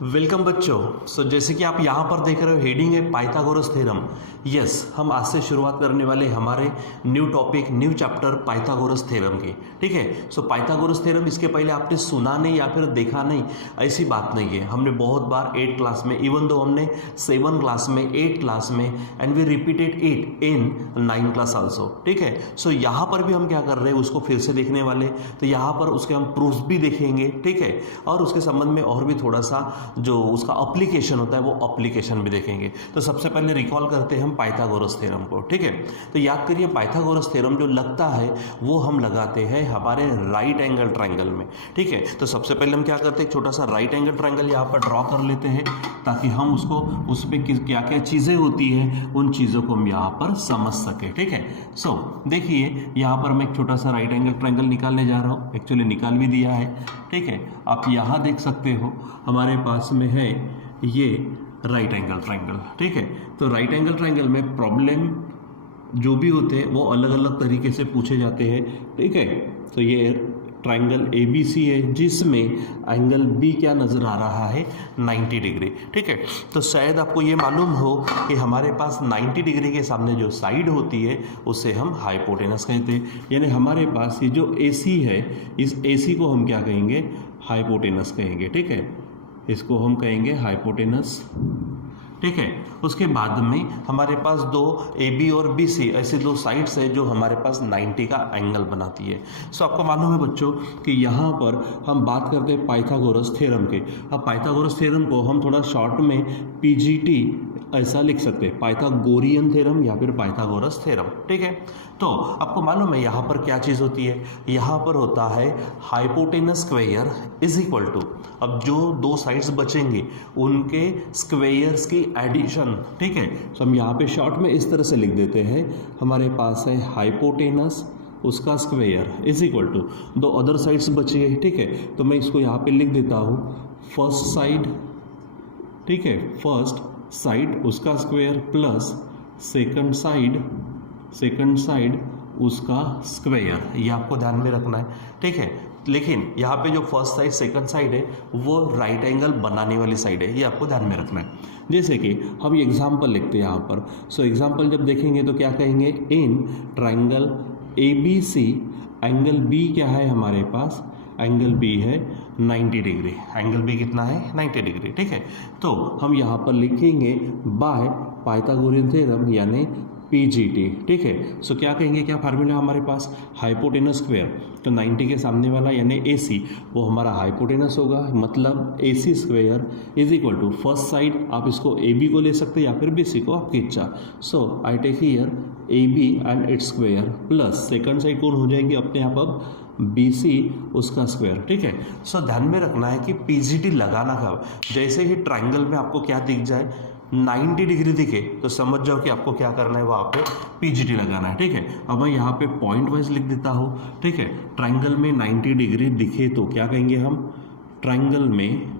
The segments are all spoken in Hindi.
वेलकम बच्चों। जैसे कि आप यहाँ पर देख रहे हो, हेडिंग है पाइथागोरस थ्योरम। यस, हम आज से शुरुआत करने वाले हमारे new topic, new chapter Pythagoras theorem की। ठीक है। पाइथागोरस थ्योरम इसके पहले आपने सुना नहीं या फिर देखा नहीं, ऐसी बात नहीं है। हमने बहुत बार 8 क्लास में, इवन दो हमने 7 क्लास में, 8 क्लास में, and we repeated it in 9 class also. ठीक है। यहाँ पर भी हम क्या कर रहे हैं, उसको फिर से देखने वाले। तो यहाँ पर उसके हम प्रूफ्स भी देखेंगे। ठीक है। और उसके संबंध में और भी थोड़ा सा जो उसका एप्लीकेशन होता है वो एप्लीकेशन भी देखेंगे। तो सबसे पहले रिकॉल करते हैं हम पाइथागोरस थ्योरम को। ठीक है। तो याद करिए, पाइथागोरस थ्योरम जो लगता है वो हम लगाते हैं हमारे राइट एंगल ट्रायंगल में। ठीक है। तो सबसे पहले हम क्या करते हैं, एक छोटा सा राइट एंगल ट्रायंगल यहाँ पर ड्रॉ कर लेते हैं, ताकि हम उसको, उस पर क्या क्या चीज़ें होती हैं उन चीज़ों को हम यहाँ पर समझ सके। ठीक है। देखिए यहाँ पर मैं एक छोटा सा राइट एंगल ट्रायंगल निकालने जा रहा हूँ। एक्चुअली निकाल भी दिया है। ठीक है। आप यहाँ देख सकते हो हमारे पास में है ये राइट एंगल ट्रायंगल। ठीक है। तो राइट एंगल ट्रायंगल में प्रॉब्लम जो भी होते हैं वो अलग अलग तरीके से पूछे जाते हैं। ठीक है। तो ये ट्रायंगल ABC है, जिसमें एंगल B क्या नज़र आ रहा है, 90 डिग्री। ठीक है। तो शायद आपको ये मालूम हो कि हमारे पास 90 डिग्री के सामने जो साइड होती है उसे हम हाइपोटेनस कहते हैं। यानी हमारे पास ये जो AC है, इस AC को हम क्या कहेंगे, हाइपोटेनस कहेंगे। ठीक है। इसको हम कहेंगे हाइपोटेनस। ठीक है। उसके बाद में हमारे पास दो AB और BC ऐसे दो साइड्स है जो हमारे पास 90 का एंगल बनाती है। आपको मालूम है बच्चों कि यहाँ पर हम बात करते हैं पाइथागोरस थ्योरम के। अब पाइथागोरस थ्योरम को हम थोड़ा शॉर्ट में PGT ऐसा लिख सकते हैं, पाइथागोरियन थ्योरम या फिर पाइथागोरस थ्योरम। ठीक है। तो आपको मालूम है यहाँ पर क्या चीज़ होती है, यहाँ पर होता है hypotenuse square is equal to, अब जो दो साइड्स बचेंगे उनके स्क्वायर्स की एडिशन। ठीक है। तो हम यहाँ पे शॉर्ट में इस तरह से लिख देते हैं, हमारे पास है हाइपोटेनस, उसका स्क्वायर इज इक्वल टू दो अदर साइड्स बची है। ठीक है। तो मैं इसको यहाँ पे लिख देता हूँ फर्स्ट साइड। ठीक है। फर्स्ट साइड उसका स्क्वायर प्लस सेकंड साइड उसका स्क्वायर। ये आपको ध्यान में रखना है। ठीक है। लेकिन यहाँ पे जो फर्स्ट साइड सेकंड साइड है वो राइट एंगल बनाने वाली साइड है, ये आपको ध्यान में रखना है। जैसे कि हम ये एग्जांपल लिखते हैं यहाँ पर। एग्जांपल जब देखेंगे तो क्या कहेंगे, इन ट्रायंगल ABC एंगल B क्या है हमारे पास, एंगल B है 90 डिग्री। एंगल B कितना है, 90 डिग्री। ठीक है। तो हम यहाँ पर लिखेंगे बाय पाइथागोरियन थ्योरम यानी PGT। ठीक है। क्या कहेंगे, क्या फार्मूला हमारे पास, हाइपोटेनस स्क्वायर, तो 90 के सामने वाला यानी AC वो हमारा हाइपोटेनस होगा, मतलब AC square is equal to first side, आप इसको AB को ले सकते हैं या फिर BC को, आपकी इच्छा। I take here AB and its square plus second side कौन हो जाएगी अपने आप, अब BC उसका स्क्वायर। ठीक है। ध्यान में रखना है कि PGT लगाना कब, जैसे ही ट्राइंगल में आपको क्या दिख जाए, 90 डिग्री दिखे तो समझ जाओ कि आपको क्या करना है, वहाँ पे PGT लगाना है। ठीक है। अब मैं यहाँ पे पॉइंट वाइज लिख देता हूँ। ठीक है। ट्रायंगल में 90 डिग्री दिखे तो क्या कहेंगे हम, ट्रायंगल में,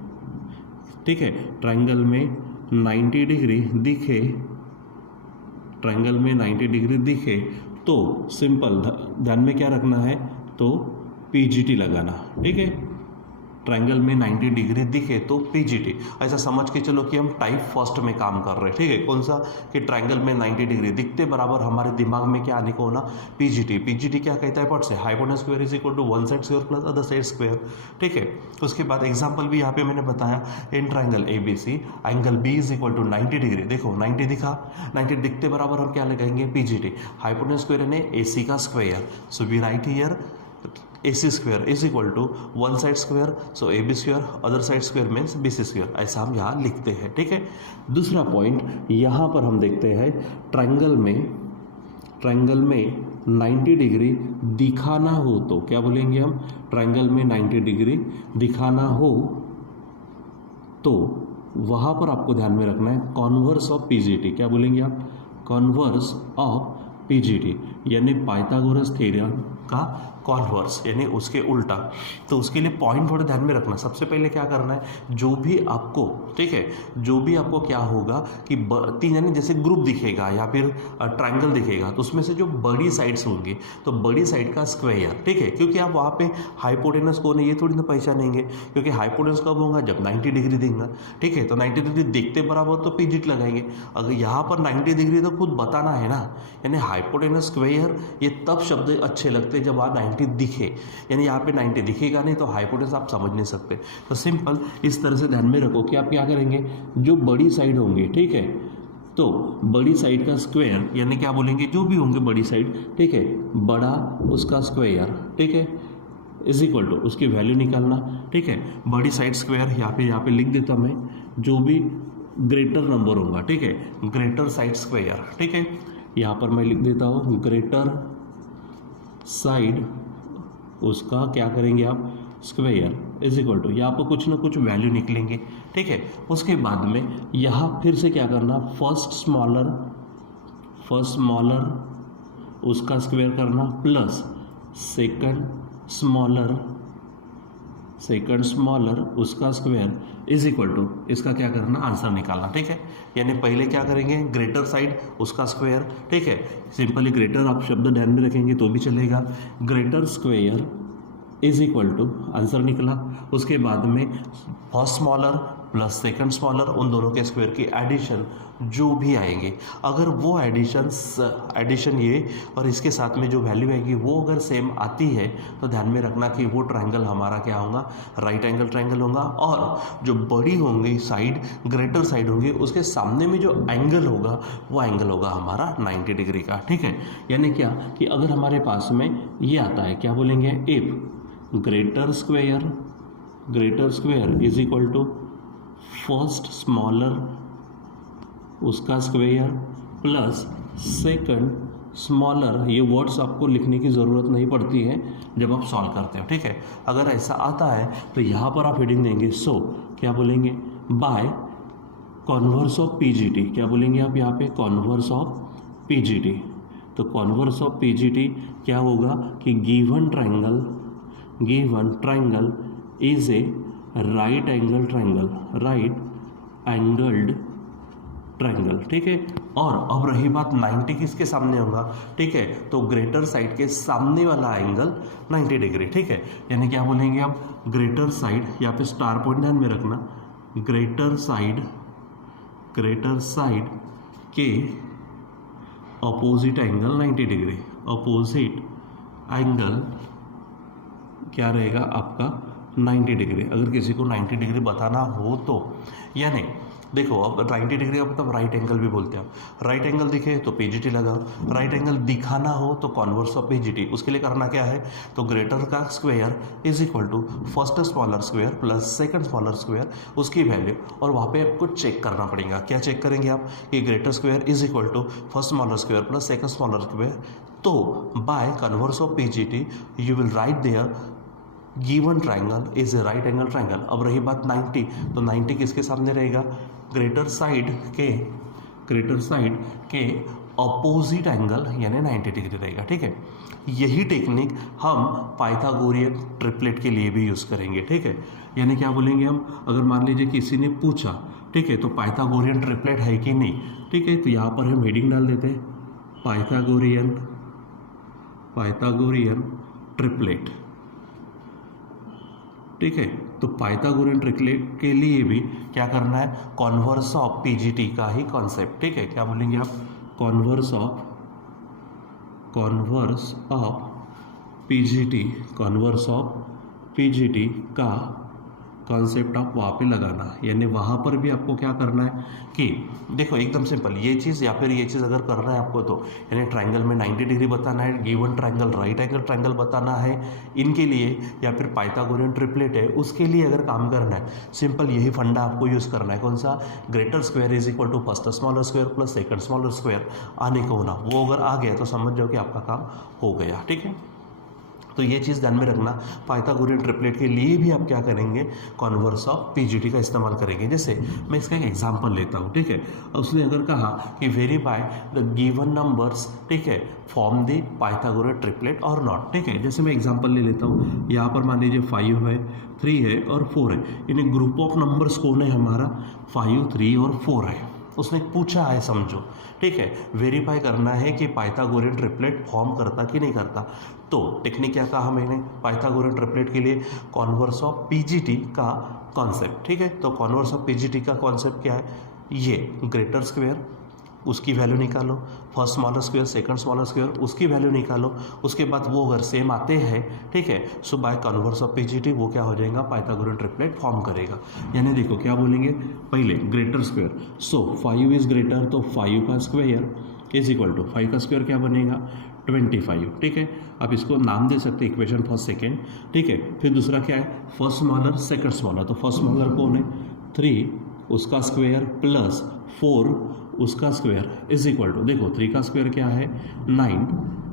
ठीक है, ट्रायंगल में 90 डिग्री दिखे, ट्रायंगल में 90 डिग्री दिखे तो सिंपल ध्यान में क्या रखना है, तो PGT लगाना। ठीक है। ट्रायंगल में 90 डिग्री दिखे तो PGT, ऐसा समझ के चलो कि हम टाइप फर्स्ट में काम कर रहे हैं। ठीक है। कौन सा, कि ट्रायंगल में 90 डिग्री दिखते बराबर हमारे दिमाग में क्या आने को होना, PGT क्या कहता है पट से, hypotenuse square is equal to one side square plus other side square. ठीक है। उसके बाद एग्जाम्पल भी यहाँ पे मैंने बताया, in triangle ABC angle B is equal to 90 degree. देखो 90 दिखा, 90 दिखते बराबर हम क्या लगाएंगे, PGT, हाइपोटेनस स्क्वायर यानी AC का square. We write here AC square is equal to one side square, AB square, other side square means BC square, ऐसा हम यहाँ लिखते हैं। ठीक है। दूसरा पॉइंट यहाँ पर हम देखते हैं, ट्रायंगल में 90 डिग्री दिखाना हो तो क्या बोलेंगे हम, ट्रायंगल में 90 डिग्री दिखाना हो तो वहाँ पर आपको ध्यान में रखना है कॉन्वर्स ऑफ PGT। क्या बोलेंगे आप, कॉन्वर्स ऑफ PGT, यानी पाइथागोरस थ्योरम का कॉन्वर्स यानी उसके उल्टा। तो उसके लिए पॉइंट थोड़े ध्यान में रखना। सबसे पहले क्या करना है, जो भी आपको, ठीक है, जो भी आपको क्या होगा कि तीन यानी जैसे ग्रुप दिखेगा या फिर ट्रायंगल दिखेगा, तो उसमें से जो बड़ी साइड्स होंगी तो बड़ी साइड का स्क्वायर, ठीक है, क्योंकि आप वहाँ पे हाइपोटेनस कौन है ये थोड़ी ना पहचानेंगे, क्योंकि हाइपोटेनस कब होगा, जब 90 डिग्री देंगे, ठीक है। तो 90 डिग्री देखते बराबर तो पीजिट लगाएंगे। अगर यहाँ पर 90 डिग्री तो खुद बताना है ना, यानी हाइपोटेनस स्क्वायर ये तब शब्द अच्छे लगते हैं जब वहाँ 90 दिखे, यानी यहाँ पे 90 दिखेगा नहीं तो हाइपोटेनस आप समझ नहीं सकते। तो सिंपल इस तरह से ध्यान में रखो कि आप क्या करेंगे, जो बड़ी साइड होंगी, ठीक है, तो बड़ी साइड का स्क्वायर यानी क्या बोलेंगे, जो भी होंगे बड़ी साइड, ठीक है, बड़ा उसका स्क्वायर, ठीक है, इज इक्वल टू उसकी वैल्यू निकालना, ठीक है। बड़ी साइड स्क्वायर यहाँ पे लिख देता मैं, जो भी ग्रेटर नंबर होगा, ठीक है, ग्रेटर साइड स्क्वायर, ठीक है, यहाँ पर मैं लिख देता हूँ ग्रेटर साइड उसका क्या करेंगे आप, स्क्वायर इज इक्वल टू, यहाँ पर कुछ ना कुछ वैल्यू निकलेंगे, ठीक है। उसके बाद में यहाँ फिर से क्या करना, फर्स्ट स्मॉलर उसका स्क्वायर करना प्लस सेकंड स्मॉलर उसका स्क्वायर इज इक्वल टू इसका क्या करना, आंसर निकालना, ठीक है। यानी पहले क्या करेंगे, ग्रेटर साइड उसका स्क्वायर, ठीक है, सिंपली ग्रेटर आप शब्द ध्यान में रखेंगे तो भी चलेगा, greater square is equal to answer निकला। उसके बाद में first smaller plus second smaller उन दोनों के स्क्वायर की एडिशन जो भी आएंगे, अगर वो एडिशन ये और इसके साथ में जो वैल्यू आएगी वो अगर सेम आती है तो ध्यान में रखना कि वो ट्रायंगल हमारा क्या होगा, राइट एंगल ट्रायंगल होगा। और जो बड़ी होंगी साइड, ग्रेटर साइड होंगी, उसके सामने में जो एंगल होगा वो एंगल होगा हमारा 90 डिग्री का, ठीक है। यानी क्या कि अगर हमारे पास में ये आता है, क्या बोलेंगे, if greater square is equal to first smaller उसका स्क्वायर प्लस सेकंड स्मॉलर, ये वर्ड्स आपको लिखने की ज़रूरत नहीं पड़ती है जब आप सॉल्व करते हो, ठीक है। अगर ऐसा आता है तो यहाँ पर आप हेडिंग देंगे, सो क्या बोलेंगे, बाय कॉन्वर्स ऑफ पीजीटी, क्या बोलेंगे आप यहाँ पे, कॉन्वर्स ऑफ पीजीटी। तो कॉन्वर्स ऑफ पीजीटी क्या होगा कि given triangle is a right angled triangle, ठीक है। और अब रही बात 90 किसके सामने होगा, ठीक है, तो ग्रेटर साइड के सामने वाला एंगल 90 डिग्री, ठीक है। यानी क्या बोलेंगे आप, ग्रेटर साइड, यहाँ पे स्टार पॉइंट ध्यान में रखना, ग्रेटर साइड के opposite angle 90 degree, opposite angle क्या रहेगा आपका 90 डिग्री। अगर किसी को 90 डिग्री बताना हो तो, यानी देखो अब 90 डिग्री का मतलब राइट एंगल भी बोलते हैं आप, राइट एंगल दिखे तो पीजीटी लगाओ, राइट एंगल दिखाना हो तो कॉन्वर्स ऑफ पीजीटी। उसके लिए करना क्या है, तो ग्रेटर का square is equal to first smaller square plus second smaller square उसकी वैल्यू, और वहाँ पे आपको चेक करना पड़ेगा। क्या चेक करेंगे आप कि greater square is equal to first smaller square plus second smaller square, तो by converse of PGT you will write there given triangle is a right angle triangle. अब रही बात 90, तो 90 किसके सामने रहेगा, ग्रेटर साइड के अपोजिट एंगल यानी 90 डिग्री रहेगा, ठीक है। यही टेक्निक हम पाइथागोरियन ट्रिपलेट के लिए भी यूज़ करेंगे, ठीक है। यानी क्या बोलेंगे हम, अगर मान लीजिए किसी ने पूछा, ठीक है, तो पाइथागोरियन ट्रिपलेट है कि नहीं, ठीक है, तो यहाँ पर हम हेडिंग डाल देते हैं पाइथागोरियन ट्रिपलेट, ठीक है। तो पाइथागोरियन ट्रिपलेट के लिए भी क्या करना है, कॉन्वर्स ऑफ पीजीटी का ही कॉन्सेप्ट, ठीक है। क्या बोलेंगे आप, कॉन्वर्स ऑफ पीजीटी का कॉन्सेप्ट आप वहाँ पे लगाना, यानी वहाँ पर भी आपको क्या करना है कि देखो एकदम सिंपल, ये चीज़ या फिर ये चीज़ अगर करना है आपको तो, यानी ट्रायंगल में 90 डिग्री बताना है, given triangle right angle triangle बताना है, इनके लिए या फिर पाइथागोरियन ट्रिपलेट है उसके लिए अगर काम करना है, सिंपल यही फंडा आपको यूज़ करना है। कौन सा, greater square is equal to first smaller square plus second smaller square आने को होना, वो अगर आ गया तो समझ जाओ कि आपका काम हो गया, ठीक है। तो ये चीज़ ध्यान में रखना, पाइथागोरियन ट्रिपलेट के लिए भी आप क्या करेंगे, कॉन्वर्स ऑफ पीजीटी का इस्तेमाल करेंगे। जैसे मैं इसका एक एग्जांपल लेता हूँ, ठीक है। उसने अगर कहा कि वेरीफाई द गिवन नंबर्स, ठीक है, फॉर्म द पाइथागोरियन ट्रिपलेट और नॉट, ठीक है। जैसे मैं एग्जांपल ले लेता हूँ, यहाँ पर मान लीजिए 5 है, 3 है और 4 है। इन ग्रुप ऑफ नंबर्स कौन है हमारा, 5, 3 और 4 है। उसने पूछा है, समझो, ठीक है, वेरीफाई करना है कि पाइथागोरियन ट्रिपलेट फॉर्म करता कि नहीं करता। तो टेक्निक क्या कहा मैंने, पाइथागोरियन ट्रिपलेट के लिए कॉन्वर्स ऑफ पीजीटी का कॉन्सेप्ट, ठीक है। तो कॉन्वर्स ऑफ पीजीटी का कॉन्सेप्ट क्या है, ये ग्रेटर स्क्वायर उसकी वैल्यू निकालो, first smaller square second smaller square उसकी वैल्यू निकालो, उसके बाद वो अगर सेम आते हैं, ठीक है, सो बाय कन्वर्स ऑफ पीजीटी वो क्या हो जाएगा, पाइथागोरियन ट्रिपलेट फॉर्म करेगा। यानी देखो क्या बोलेंगे, पहले greater square, so 5 is greater, तो 5 का स्क्वायर इज इक्वल टू 5 का स्क्वायर क्या बनेगा, 25, ठीक है। आप इसको नाम दे सकते हैं, इक्वेशन फर्स्ट सेकेंड, ठीक है। फिर दूसरा क्या है, फर्स्ट स्मॉलर सेकंड स्मॉलर, तो फर्स्ट स्मॉलर कौन है, 3 उसका स्क्वायर प्लस 4 उसका स्क्वायर इज इक्वल टू, देखो 3 का स्क्वायर क्या है 9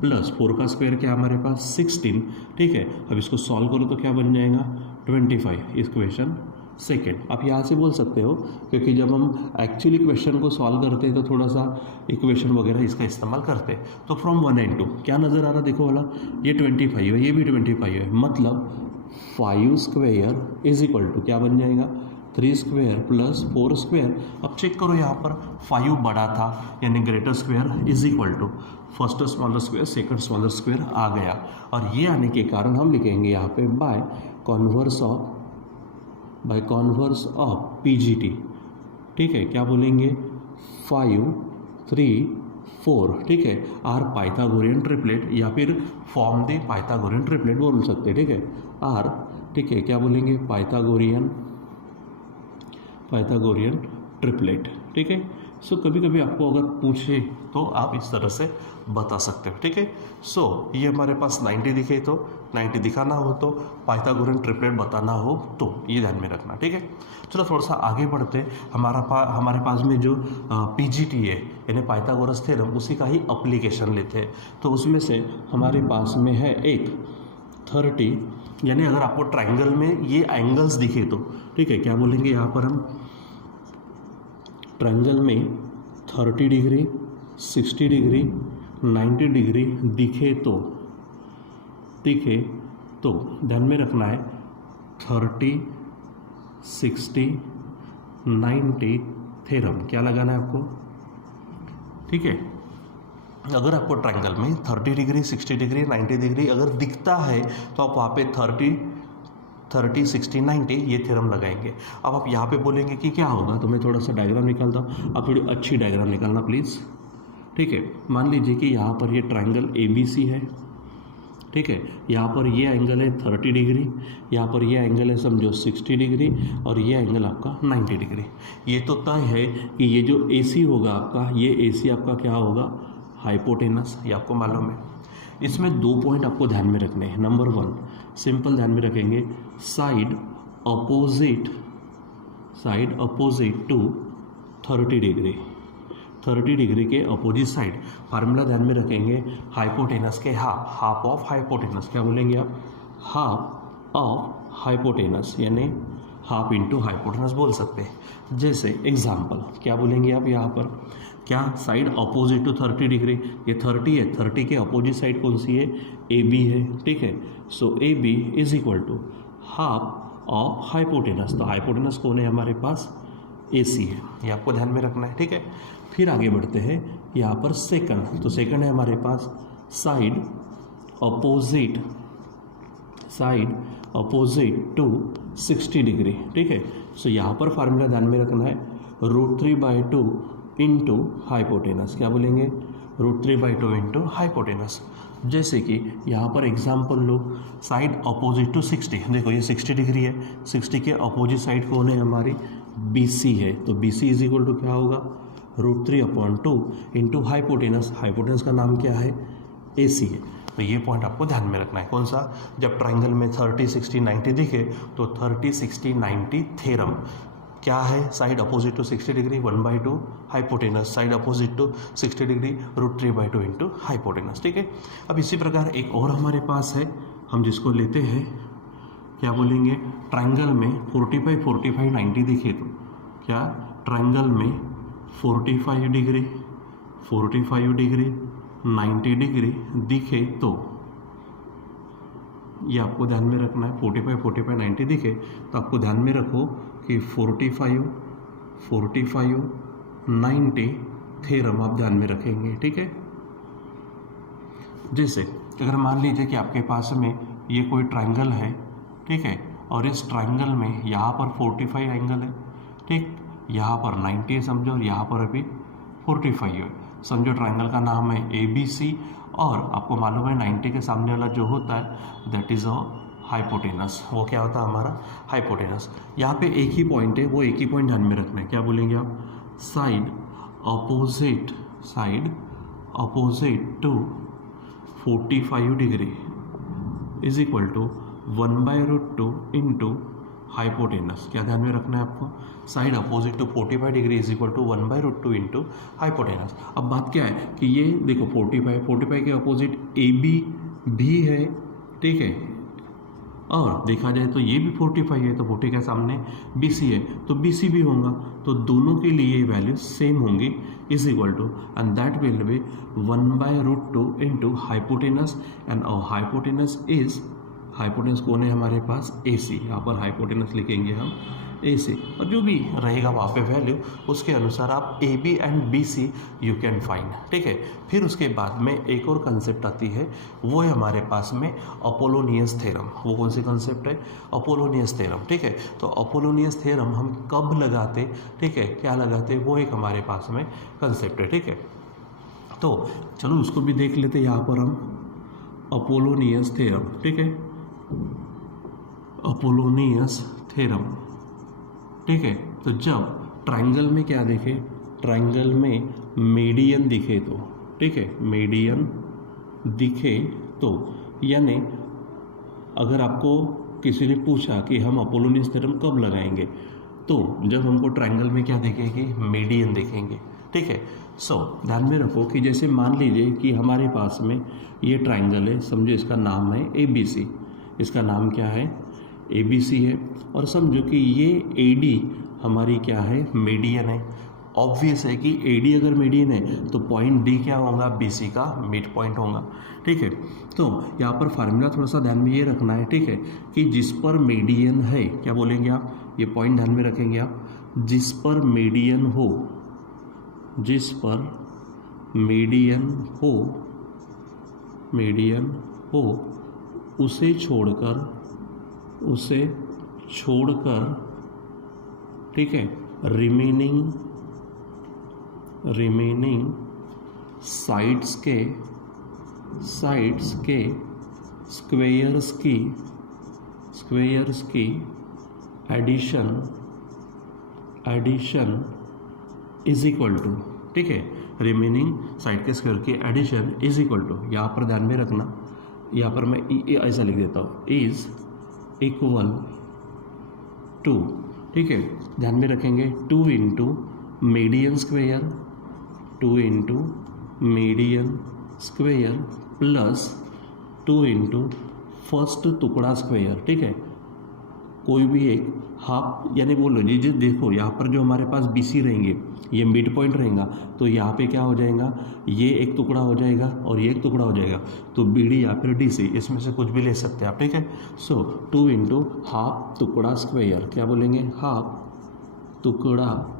प्लस 4 का स्क्वायर क्या है हमारे पास 16, ठीक है। अब इसको सॉल्व करो तो क्या बन जाएगा 25, इक्वेशन सेकेंड। आप यहाँ से बोल सकते हो, क्योंकि जब हम एक्चुअली क्वेश्चन को सॉल्व करते हैं तो थोड़ा सा इक्वेशन वगैरह इसका इस्तेमाल करते हैं। तो फ्रॉम 1 and 2 क्या नज़र आ रहा, देखो वाला ये 25 है, ये भी 25 है, मतलब 5 स्क्वायर इज इक्वल टू क्या बन जाएगा 3 स्क्वायर प्लस 4 स्क्वायर। अब चेक करो यहाँ पर 5 बड़ा था, यानी greater square is equal to first smaller square second smaller square आ गया। और ये आने के कारण हम लिखेंगे यहाँ पे बाय कॉन्वर्स ऑफ पीजीटी, ठीक है। क्या बोलेंगे 5, 3, 4, ठीक है, आर पाइथागोरियन ट्रिपलेट, या फिर फॉर्म दे पाइथागोरियन ट्रिपलेट बोल सकते हैं, ठीक है, आर, ठीक है। क्या बोलेंगे पाइथागोरियन ट्रिपलेट, ठीक है। सो कभी कभी आपको अगर पूछे तो आप इस तरह से बता सकते हो, ठीक है। सो ये हमारे पास 90 दिखे तो 90 दिखाना हो, तो पाइथागोरियन ट्रिपलेट बताना हो तो ये ध्यान में रखना, ठीक है। चलो थोड़ा सा आगे बढ़ते, हमारे पास में जो पीजीटी है यानी पाइथागोरस थ्योरम, उसी का ही अप्लीकेशन लेते हैं। तो उसमें से हमारे पास में है एक 30, यानी अगर आपको ट्राइंगल में ये एंगल्स दिखे तो, ठीक है, क्या बोलेंगे यहाँ पर हम ट्राइंगल में 30 डिग्री 60 डिग्री 90 डिग्री दिखे तो ध्यान में रखना है 30, 60, 90 थ्योरम क्या लगाना है आपको, ठीक है। अगर आपको ट्रायंगल में 30 डिग्री 60 डिग्री 90 डिग्री अगर दिखता है तो आप वहाँ पे 30, 60, 90 ये थ्योरम लगाएंगे। अब आप यहाँ पे बोलेंगे कि क्या होगा, तो मैं थोड़ा सा डायग्राम निकालता हूँ, आप थोड़ी अच्छी डायग्राम निकालना प्लीज़, ठीक है। मान लीजिए कि यहाँ पर ये ट्रायंगल ABC है, ठीक है, यहाँ पर ये एंगल है 30 डिग्री, यहाँ पर ये एंगल है समझो 60 डिग्री और ये एंगल आपका 90 डिग्री। ये तो तय है कि ये जो AC होगा आपका, ये AC आपका क्या होगा हाइपोटेनस, ये आपको मालूम है। इसमें 2 पॉइंट आपको ध्यान में रखने हैं। नंबर 1 सिंपल ध्यान में रखेंगे, side opposite to 30 degree, 30 degree के अपोजिट साइड। फार्मूला ध्यान में रखेंगे, हाइपोटेनस के हाफ ऑफ हाइपोटेनस, क्या बोलेंगे आप हाफ ऑफ हाइपोटेनस, यानी हाफ इंटू हाइपोटेनस बोल सकते हैं। जैसे एग्जाम्पल क्या बोलेंगे आप यहाँ पर, क्या साइड अपोजिट टू 30 डिग्री, ये 30 है, 30 के अपोजिट साइड कौन सी है AB है, ठीक है। So AB is equal to half of hypotenuse, तो हाइपोटेनस कौन है हमारे पास AC है, ये आपको ध्यान में रखना है, ठीक है। फिर आगे बढ़ते हैं, यहाँ पर सेकंड, तो सेकंड है हमारे पास साइड अपोजिट टू 60 डिग्री, ठीक है। सो यहाँ पर फार्मूला ध्यान में रखना है, √3/2 इंटू हाइपोटेनस, क्या बोलेंगे √3/2 इंटू हाइपोटेनस। जैसे कि यहाँ पर एग्जाम्पल लो, साइड अपोजिट टू 60, देखो ये 60 डिग्री है, 60 के अपोजिट साइड कौन है हमारी BC है, तो BC इज इक्वल टू क्या होगा √3/2 इंटू हाइपोटेनस, हाइपोटेनस का नाम क्या है AC है। तो ये पॉइंट आपको ध्यान में रखना है, कौन सा, जब ट्राइंगल में 30, 60, 90 दिखे तो 30, 60, 90 थ्योरम क्या है, side opposite to 60 degree 1/2 hypotenuse, side opposite to 60 degree √3/2 into hypotenuse, ठीक है। अब इसी प्रकार एक और हमारे पास है हम जिसको लेते हैं क्या बोलेंगे, ट्रायंगल में 45 45 90 दिखे तो क्या, ट्रायंगल में 45 डिग्री 90 डिग्री दिखे तो, ये आपको ध्यान में रखना है। 45 45 90 दिखे तो आपको ध्यान में रखो कि 45 90 थ्योरम आप ध्यान में रखेंगे, ठीक है। जैसे अगर मान लीजिए कि आपके पास में ये कोई ट्रायंगल है, ठीक है, और इस ट्रायंगल में यहाँ पर 45 एंगल है, ठीक, यहाँ पर 90 है समझो, और यहाँ पर अभी 45 है समझो। ट्रायंगल का नाम है ABC, और आपको मालूम है 90 के सामने वाला जो होता है दैट इज़ अ हाइपोटेनस। वो क्या होता है हमारा हाइपोटेनस। यहाँ पे एक ही पॉइंट है, वो एक ही पॉइंट ध्यान में रखना है। क्या बोलेंगे आप, side opposite to 45 degree is equal to 1/√2 into hypotenuse. क्या ध्यान में रखना है आपको, side opposite to 45 degree is equal to 1/√2 into hypotenuse. अब बात क्या है कि ये देखो 45 के अपोजिट AB भी है, ठीक है, और देखा जाए तो ये भी 45 है, तो 40 के सामने BC है तो BC भी होगा, तो दोनों के लिए वैल्यू सेम होंगी, is equal to, and that will be 1/√2 into hypotenuse, and hypotenuse कौन है हमारे पास, AC। यहाँ पर हाइपोटेनस लिखेंगे हम AC, और जो भी रहेगा वहाँ पे वैल्यू उसके अनुसार आप AB and BC you can find, ठीक है। फिर उसके बाद में एक और कंसेप्ट आती है, वो है हमारे पास में अपोलोनियस थ्योरम। वो कौन सी कंसेप्ट है, अपोलोनियस थ्योरम, ठीक है। तो अपोलोनियस थ्योरम हम कब लगाते, ठीक है, क्या लगाते, वो एक हमारे पास में कंसेप्ट है, ठीक है। तो चलो उसको भी देख लेते, यहाँ पर हम अपोलोनियस थ्योरम, ठीक है, अपोलोनियस थ्योरम, ठीक है। तो जब ट्रायंगल में क्या देखे, ट्रायंगल में मीडियन दिखे तो, ठीक है, मीडियन दिखे तो, यानी अगर आपको किसी ने पूछा कि हम अपोलोनियस थ्योरम कब लगाएंगे, तो जब हमको ट्रायंगल में क्या देखेंगे, मीडियन देखेंगे, ठीक है। सो ध्यान में रखो कि जैसे मान लीजिए कि हमारे पास में ये ट्रायंगल है, समझो इसका नाम है ABC, इसका नाम क्या है, ABC है, और समझो कि ये AD हमारी क्या है, मीडियन है। ऑब्वियस है कि AD अगर मीडियन है तो पॉइंट D क्या होगा, BC का मिड पॉइंट होगा, ठीक है। तो यहाँ पर फार्मूला थोड़ा सा ध्यान में ये रखना है, ठीक है, कि जिस पर मीडियन है, क्या बोलेंगे आप, ये पॉइंट ध्यान में रखेंगे आप, जिस पर मीडियन हो, जिस पर मीडियन हो उसे छोड़कर, ठीक है, रिमेनिंग साइड्स के स्क्वेयर्स की एडिशन इज इक्वल टू, ठीक है, रिमेनिंग साइड के स्क्वायर की एडिशन इज इक्वल टू, यहाँ पर ध्यान में रखना, यहाँ पर मैं ऐसा लिख देता हूँ, इज इक्वल टू, ठीक है, ध्यान में रखेंगे 2 into median square plus 2 into first टुकड़ा स्क्वेयर, ठीक है, कोई भी एक हाफ, यानी बोलो जी देखो यहाँ पर जो हमारे पास BC रहेंगे, ये मिड पॉइंट रहेगा, तो यहाँ पे क्या हो जाएगा, ये एक टुकड़ा हो जाएगा और ये एक टुकड़ा हो जाएगा, तो BD या फिर DC, इसमें से कुछ भी ले सकते हैं आप, ठीक है। सो 2 इंटू हाफ टुकड़ा स्क्वेयर, क्या बोलेंगे, हाफ टुकड़ा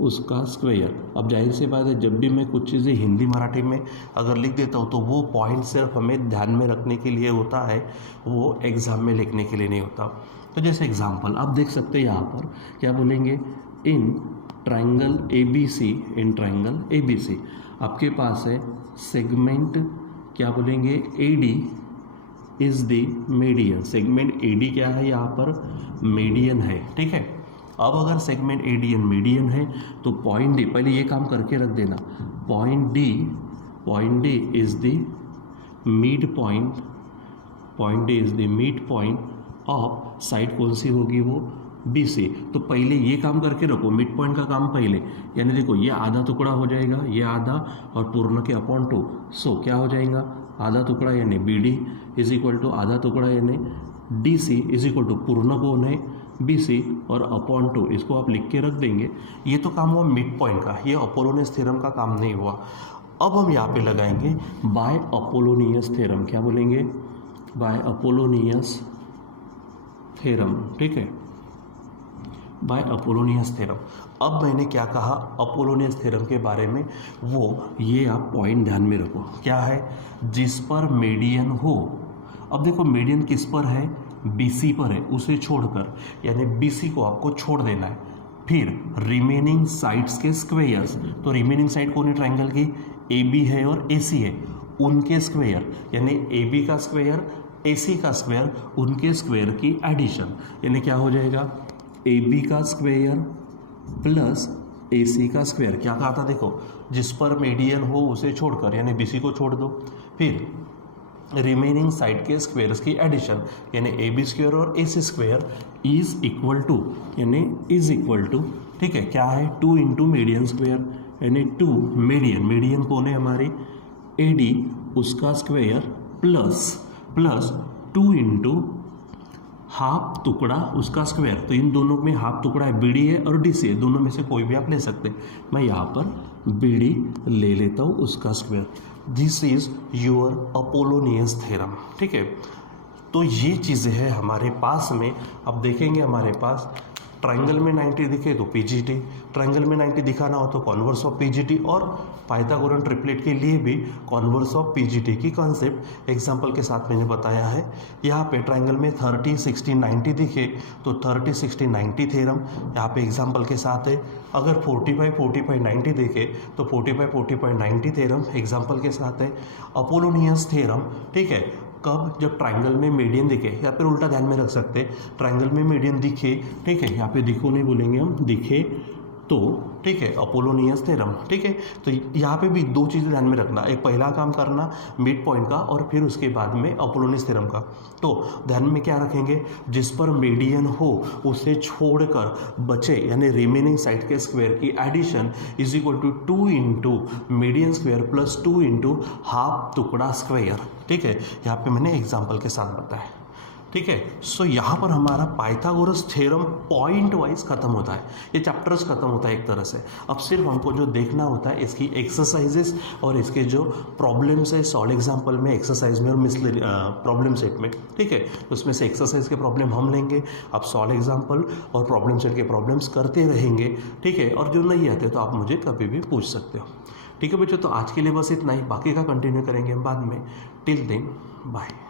उसका स्क्वेयर। अब जाहिर सी बात है, जब भी मैं कुछ चीज़ें हिंदी मराठी में अगर लिख देता हूँ तो वो पॉइंट सिर्फ हमें ध्यान में रखने के लिए होता है, वो एग्ज़ाम में लिखने के लिए नहीं होता। तो जैसे एग्जांपल आप देख सकते हैं, यहाँ पर क्या बोलेंगे, इन ट्रायंगल ABC आपके पास है सेगमेंट, क्या बोलेंगे, AD is the median. Segment AD क्या है, यहाँ पर मीडियन है, ठीक है। अब अगर सेगमेंट AD मीडियन है तो पॉइंट D, पहले ये काम करके रख देना, point D is the mid point of side कौन सी होगी, वो BC। तो पहले ये काम करके रखो, मिड पॉइंट का काम पहले, यानी देखो ये आधा टुकड़ा हो जाएगा, ये आधा और पूर्ण के अपॉन 2, सो क्या हो जाएगा, आधा टुकड़ा यानी BD इज इक्वल टू आधा टुकड़ा यानी D C is equal to पूर्ण कोण है बी सी और अपॉन 2, इसको आप लिख के रख देंगे। ये तो काम हुआ मिड पॉइंट का, ये अपोलोनियस थ्योरम का काम नहीं हुआ। अब हम यहाँ पे लगाएंगे बाय अपोलोनियस थ्योरम। क्या बोलेंगे? बाय अपोलोनियस थ्योरम, ठीक है, बाय अपोलोनियस थ्योरम। अब मैंने क्या कहा अपोलोनियस थ्योरम के बारे में, वो ये आप पॉइंट ध्यान में रखो। क्या है? जिस पर मीडियन हो। अब देखो मीडियन किस पर है? BC पर है, उसे छोड़कर, यानी BC को आपको छोड़ देना है। फिर रिमेनिंग साइड्स के स्क्वेयर्स, तो रिमेनिंग साइड कौन है ट्राइंगल की? AB है और AC है, उनके स्क्वेयर, यानी AB का स्क्वेयर AC का स्क्वेयर, उनके स्क्वेयर की एडिशन, यानी क्या हो जाएगा? AB का स्क्वेयर प्लस AC का स्क्वेयर। क्या कहा था? देखो, जिस पर मीडियन हो उसे छोड़कर, यानी BC को छोड़ दो, फिर रिमेनिंग साइड के स्क्वेयर्स की एडिशन, यानी AB स्क्वेयर और AC square is equal to, यानी इज इक्वल टू, ठीक है, क्या है? 2 इंटू मीडियन स्क्वेयर, यानी 2 मीडियन, मीडियन कौन है हमारी? AD, उसका स्क्वेयर प्लस 2 इंटू हाफ टुकड़ा उसका स्क्वायर। तो इन दोनों में हाफ टुकड़ा है, BD है और DC है, दोनों में से कोई भी आप ले सकते हैं। मैं यहाँ पर BD ले लेता हूँ, उसका square. This is your Apollonius theorem, ठीक है। तो ये चीज़ें हैं हमारे पास में। अब देखेंगे हमारे पास ट्राइंगल में 90 दिखे तो PGT, ट्राइंगल में 90 दिखाना हो तो कॉन्वर्स ऑफ PGT, और पाइथागोरन ट्रिपलेट के लिए भी कॉन्वर्स ऑफ PGT की कॉन्सेप्ट एग्जांपल के साथ मैंने बताया है। यहाँ पे ट्राइंगल में 30, 60, 90 दिखे तो 30, 60, 90 थ्योरम यहाँ पे एग्जांपल के साथ है। अगर 45, 45, 90 देखे तो 45, 45, 90 थ्योरम एग्जांपल के साथ है। अपोलोनियस थ्योरम, ठीक है, कब? जब ट्राइंगल में मीडियन दिखे, या फिर उल्टा ध्यान में रख सकते हैं, ट्राइंगल में मीडियन दिखे, ठीक है, यहाँ पे दिखो नहीं बोलेंगे हम, दिखे तो, ठीक है, अपोलोनियस थ्योरम, ठीक है। तो यहाँ पे भी दो चीज़ें ध्यान में रखना, एक पहला काम करना मिड पॉइंट का, और फिर उसके बाद में अपोलोनियस थ्योरम का। तो ध्यान में क्या रखेंगे? जिस पर मीडियन हो उसे छोड़कर बचे, यानी रिमेनिंग साइड के स्क्वायर की addition is equal to 2 into median square plus 2 into half टुकड़ा स्क्वायर, ठीक है। यहाँ पे मैंने एग्जाम्पल के साथ बताया, ठीक है। सो यहाँ पर हमारा पाइथागोरस थ्योरम पॉइंट वाइज खत्म होता है, ये चैप्टर्स खत्म होता है एक तरह से। अब सिर्फ हमको जो देखना होता है इसकी एक्सरसाइजेस और इसके जो प्रॉब्लम्स है सॉल्व एग्जाम्पल में, एक्सरसाइज में और प्रॉब्लम सेट में, ठीक है। उसमें से एक्सरसाइज के प्रॉब्लम हम लेंगे, अब सॉल्व एग्जाम्पल और प्रॉब्लम सेट के प्रॉब्लम्स करते रहेंगे, ठीक है। और जो नहीं आते तो आप मुझे कभी भी पूछ सकते हो, ठीक है बच्चों। तो आज के लिए बस इतना ही, बाकी का कंटिन्यू करेंगे हम बाद में। Till then bye.